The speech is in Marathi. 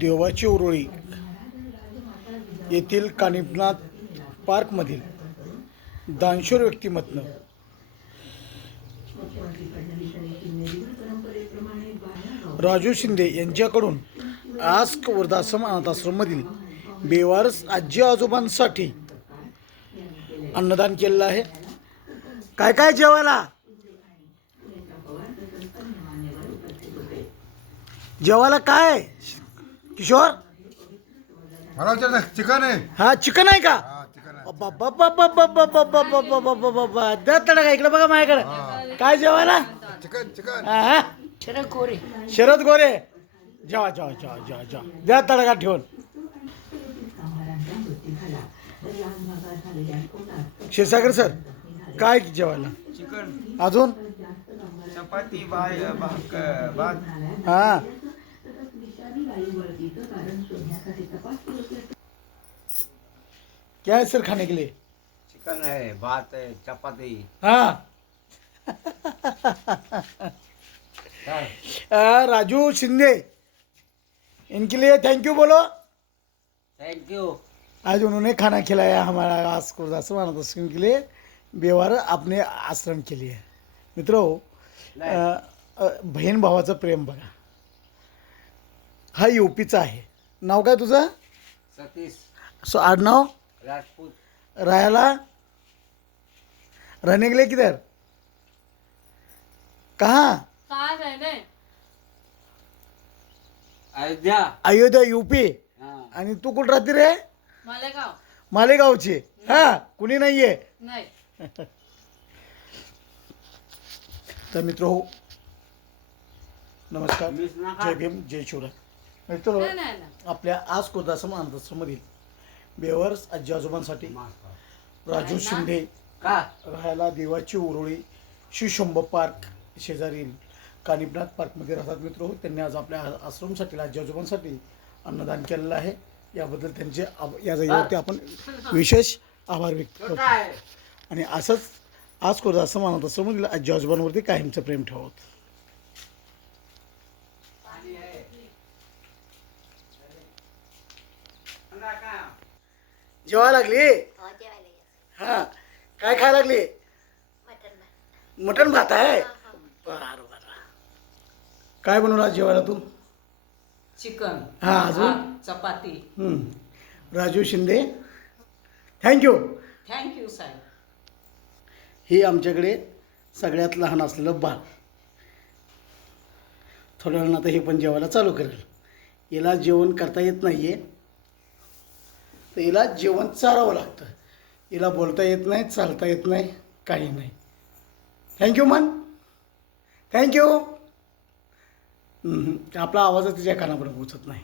देवाची उरुळी येथील कानिफनाथ पार्कमधील दानशूर व्यक्तिमत्व राजू शिंदे यांच्याकडून आस्क वृद्धाश्रम अनाथाश्रममधील बेवारस आजी आजोबांसाठी अन्नदान केलेलं आहे. काय काय जेवायला जेवायला काय किशोर? मला विचारता चिकन आहे. हा चिकन आहे का? हा चिकन आहे. द्या तडका इकडे बघा माझ्याकडे. काय जेवायला? Chicken chicken. हा शरद गोरे जेवा जेवा जेवा जेवा जेवा द्या तडका ठेवून. क्षीरसागर सर काय जेवायला? चिकन, अजून चपाती, भात. हा क्या है सर खाने के लिए? चिकन है, भात है, चपाती. हाँ राजू शिंदे इनके लिए थैंक यू बोलो. Thank you. आज उन्होंने खाना खिलाया हमारा आश्रम अनाथाश्रम के लिए, बेवार अपने आश्रम के लिए. मित्रों बहीण भावाचं प्रेम बघा. हा यूपीचा आहे. नाव काय तुझं? सतीश आडनाव राजपूत. राहायला रहने के लिए किधर? कहाँ? कहाँ रहने? अयोध्या. अयोध्या यूपी. हाँ. आणि तू कुठं राहते रे? मालेगाव. मालेगावची. हा कुणी नाहीये. नाही. तर मित्र हो नमस्कार, मिस नका. जय भीम जय शिवराय. मित्र नाही, नाही, नाही. आपल्या आज वृद्धाश्रम अनाथाश्रममधील बेवारस आजी आजोबांसाठी राजू शिंदे का? राहायला देवाची उरुळी शिवशंभ पार्क शेजारील कानिफनाथ पार्कमध्ये राहतात. मित्र हो त्यांनी आज आपल्या आश्रमसाठी आजी आजोबांसाठी अन्नदान केलेलं आहे. याबद्दल त्यांचे या जागेवरती आपण विशेष आभार व्यक्त करतो. काय? आणि असंच आज वृद्धाश्रम अनाथाश्रममधील आजी आजोबांवरती कायमचं प्रेम ठेवत. जेवायला लागली? हा काय खायला लागली? मटण भात आहे. बरं बरं. काय बनवलं आज जेवायला तू? चिकन, हा अजून भात, चपाती. राजू शिंदे थँक्यू. थँक्यू साहेब. ही आमच्याकडे सगळ्यात लहान असलेलं बाळ. थोड्या वेळानं आता हे पण जेवायला चालू करेल. हिला जेवण करता येत नाही आहे, तर हिला जेवण चारावं लागतं. हिला बोलता येत नाही, चालता येत नाही, काही नाही. थँक्यू मन, थँक्यू. आपला आवाजच तिच्या कानापर्यंत पोचत नाही.